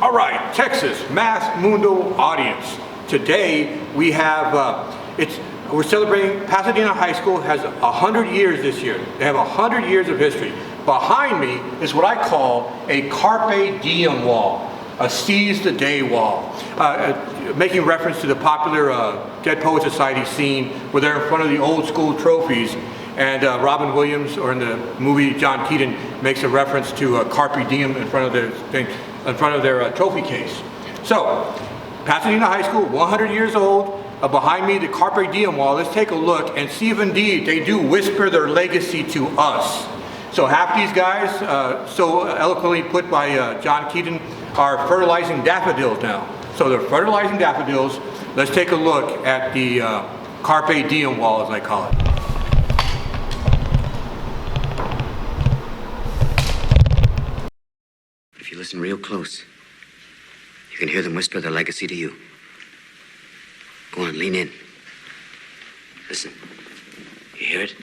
All right, Texas Mass Mundo audience. Today we have, we're celebrating Pasadena High School has 100 years this year. They have 100 years of history. Behind me is what I call a Carpe Diem wall, a seize the day wall, making reference to the popular Dead Poet Society scene where they're in front of the old school trophies. And Robin Williams, or in the movie John Keaton, makes a reference to Carpe Diem in front of their thing, in front of their trophy case. So, Pasadena High School, 100 years old. Behind me, the Carpe Diem wall. Let's take a look and see if indeed they do whisper their legacy to us. So half these guys, so eloquently put by John Keaton, are fertilizing daffodils now. So they're fertilizing daffodils. Let's take a look at the Carpe Diem wall, as I call it. If you listen real close, you can hear them whisper their legacy to you. Go on, lean in. Listen. You hear it?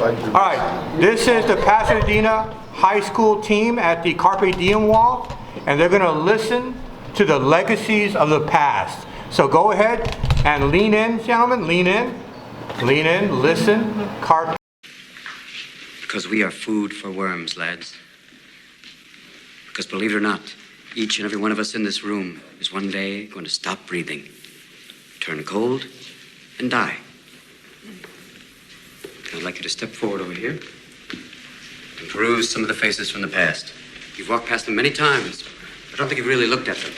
All right, this is the Pasadena High School team at the Carpe Diem wall, and they're going to listen to the legacies of the past. So go ahead and lean in, gentlemen, lean in, listen, Carpe. Because we are food for worms, lads. Because believe it or not, each and every one of us in this room is one day going to stop breathing, turn cold, and die. I'd like you to step forward over here and peruse some of the faces from the past. You've walked past them many times, but I don't think you've really looked at them.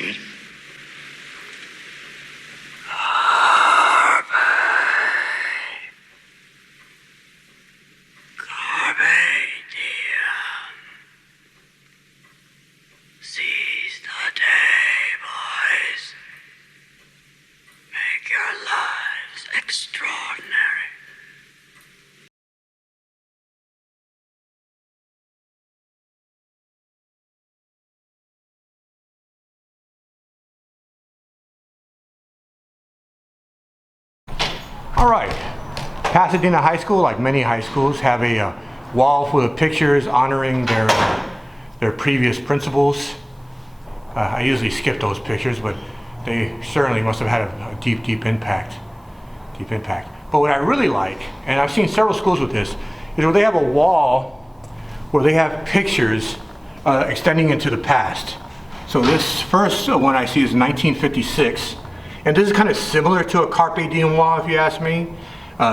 Hear it? Seize the day, boys. Make your lives extraordinary. All right, Pasadena High School, like many high schools, have a wall full of pictures honoring their previous principals. I usually skip those pictures, but they certainly must have had a deep impact. But what I really like, and I've seen several schools with this, is where they have a wall where they have pictures extending into the past. So this first one I see is 1956, and this is kind of similar to a Carpe Diem wall, if you ask me.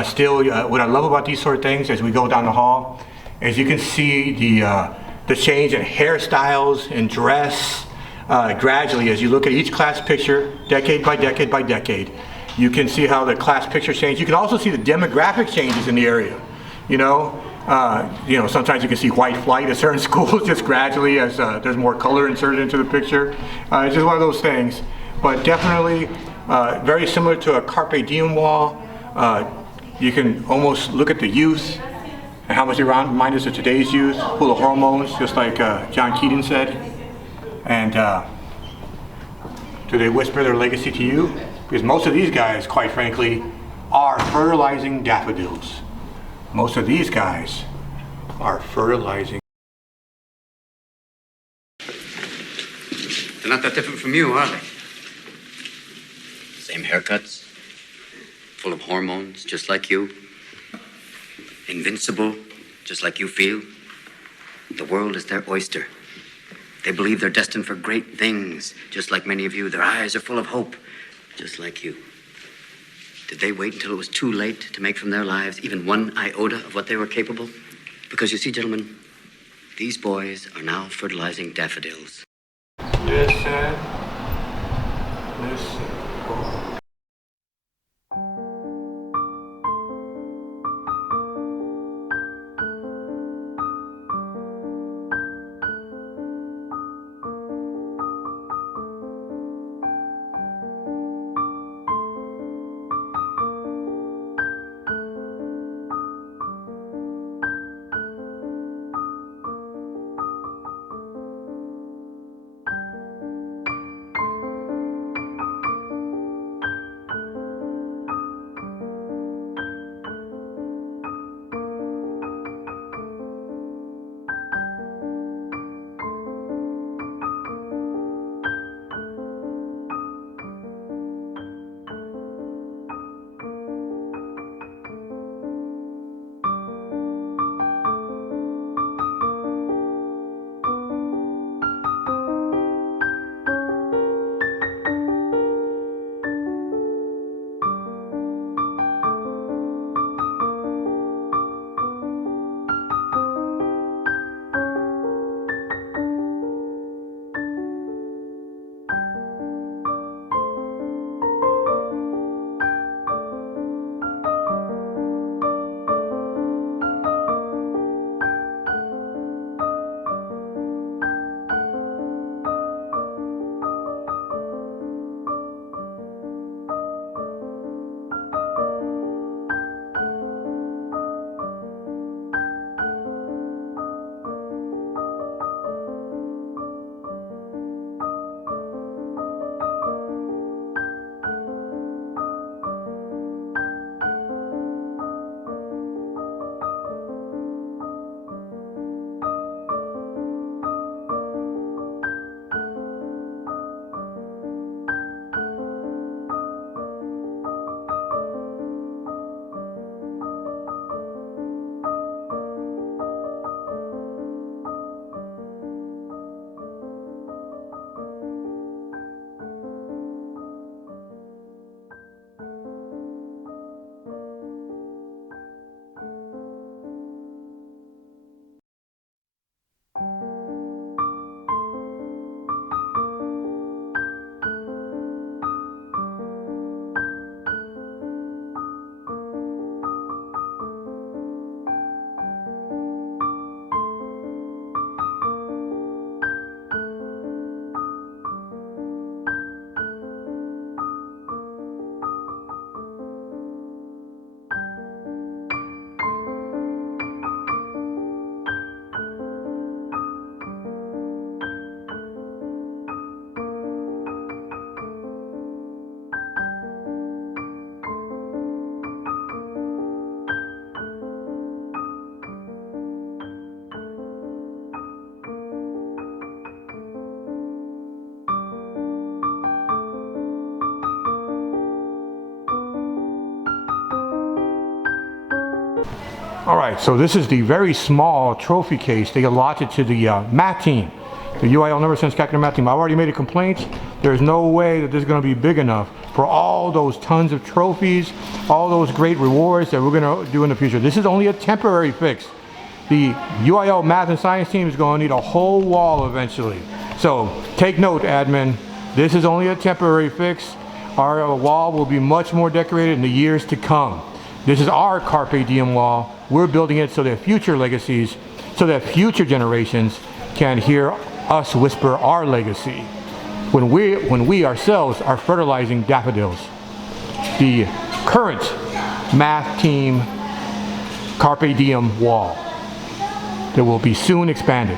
Still, what I love about these sort of things as we go down the hall is you can see the change in hairstyles and dress gradually as you look at each class picture, decade by decade by decade. You can see how the class picture change. You can also see the demographic changes in the area. You know, sometimes you can see white flight at certain schools just gradually as there's more color inserted into the picture. It's just one of those things. But definitely very similar to a Carpe Diem wall. You can almost look at the youth and how much they remind us of today's youth, full of hormones, just like John Keaton said. And do they whisper their legacy to you? Because most of these guys, quite frankly, are fertilizing daffodils. Most of these guys are fertilizing. They're not that different from you, are they? Same haircuts, full of hormones, just like you. Invincible, just like you feel. The world is their oyster. They believe they're destined for great things, just like many of you. Their eyes are full of hope, just like you. Did they wait until it was too late to make from their lives even one iota of what they were capable? Because you see, gentlemen, these boys are now fertilizing daffodils. Listen. Listen. All right, so this is the very small trophy case they allotted to the math team. The UIL Never Since Calculator math team. I've already made a complaint. There's no way that this is going to be big enough for all those tons of trophies, all those great rewards that we're going to do in the future. This is only a temporary fix. The UIL math and science team is going to need a whole wall eventually. So take note, admin. This is only a temporary fix. Our wall will be much more decorated in the years to come. This is our Carpe Diem wall. We're building it so that future legacies, so that future generations can hear us whisper our legacy when we ourselves are fertilizing daffodils. The current math team Carpe Diem wall that will be soon expanded.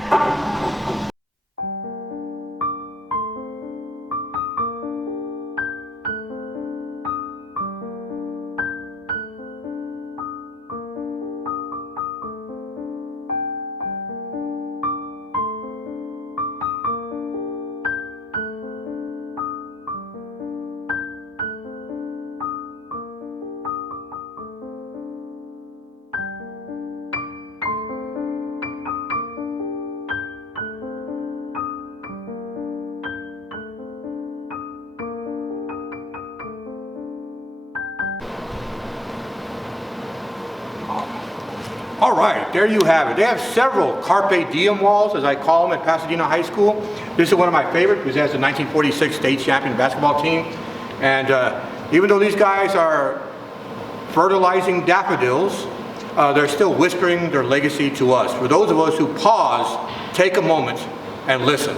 All right, there you have it. They have several Carpe Diem walls, as I call them, at Pasadena High School. This is one of my favorites because it has the 1946 state champion basketball team. And even though these guys are fertilizing daffodils, they're still whispering their legacy to us. For those of us who pause, take a moment and listen.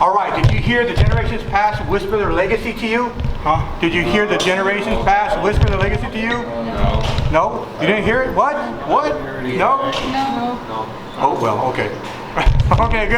All right, did you hear the generations past whisper their legacy to you? Huh? Did you hear the generations past whisper their legacy to you? No. No? You didn't hear it? What? What? No? No. Oh, well, okay. Okay, good.